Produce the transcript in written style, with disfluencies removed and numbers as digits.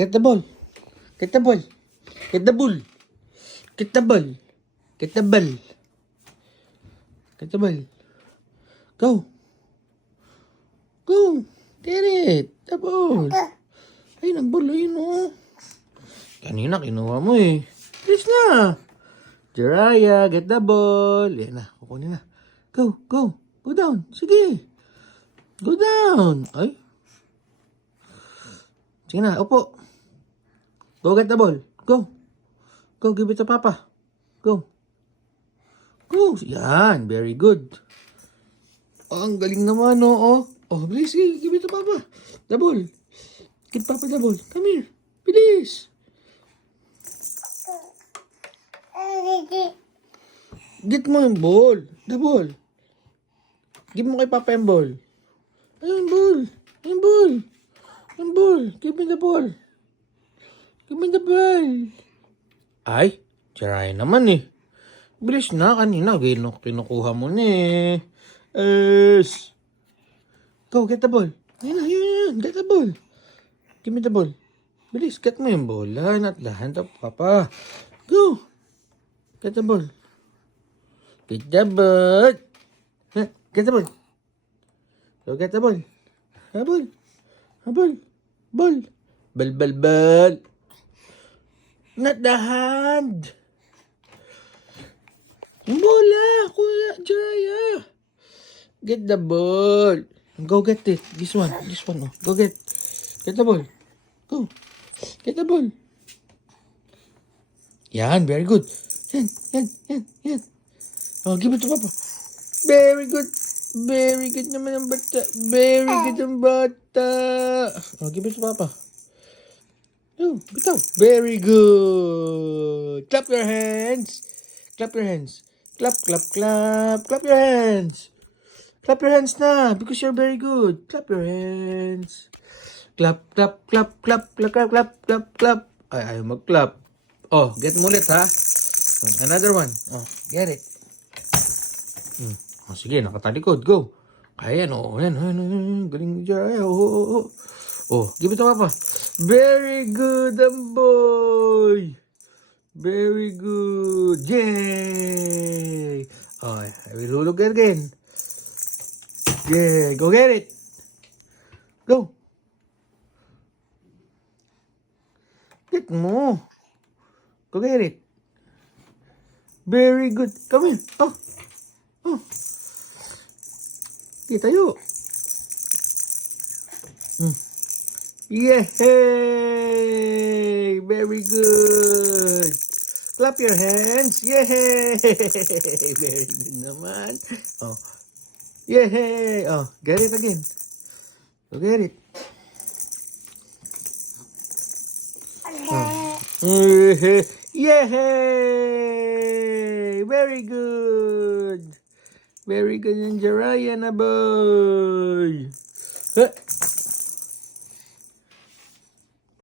Get the ball. Get the ball. Get the ball. Get the ball. Get the ball. Get the ball. Go. Go. Get it. The ball. Ayun ang ball. Ayun o. Kanina kinuha mo eh. Please na. Jiraiya, get the ball. Yan na. Kukunin na. Go. Go. Go down. Sige. Go down. Ay. Sige na. Upo. Go get the ball. Go. Go. Give it to Papa. Go. Go. Yan. Very good. Oh, ang galing naman, oh. Oh, bilis. Give it to Papa. The ball. Give Papa the ball. Come here. Bilis. Get mo yung ball. The ball. Give mo kay Papa yung ball. Ayun, ball. Ayun, ball. Ayun, ball. Give me the ball. Give me the ball. Ay, Jiraiya naman eh. Bilis na kanina. Kinukuha mo na eh. Yes. Go, get the ball. Ayun. Get the ball. Give me the ball. Bilis, get mo yung bola. Not the hand of Papa. Go. Get the ball. Get the ball. Get the ball. Go get the ball. A ball. A ball. Ball. Ball. Not the hand. Bola, Kuya Jiraiya. Get the ball. Go get it. This one. Oh. Go get. Get the ball. Go. Get the ball. Yan, very good. Yan. Oh, give it to Papa. Very good. Very good naman ang bata. Very good ang bata. Oh, give it to Papa. Oh, bitaw. Very good. Clap your hands. Clap your hands. Clap. Clap your hands. Clap your hands na because you're very good. Clap your hands. Clap. Ay, ayaw mag-clap. Oh, get mo ulit ha. Another one. Oh, get it. Oh, sige, nakatalikod. Go. Kaya yan. Oh, yan. Galing dyan. Oh, give it to Papa. Very good, boy. Very good. Yay. Oh, I will look again. Yeah, go get it. Go. Get mo. Go get it. Very good. Come here. Oh. Kita yuk. Yay! Very good. Clap your hands. Yay! Very good naman. Oh. Yay! Oh, get it again. Go get it. Yay! Very good. Very good yung Jiraiya na boy.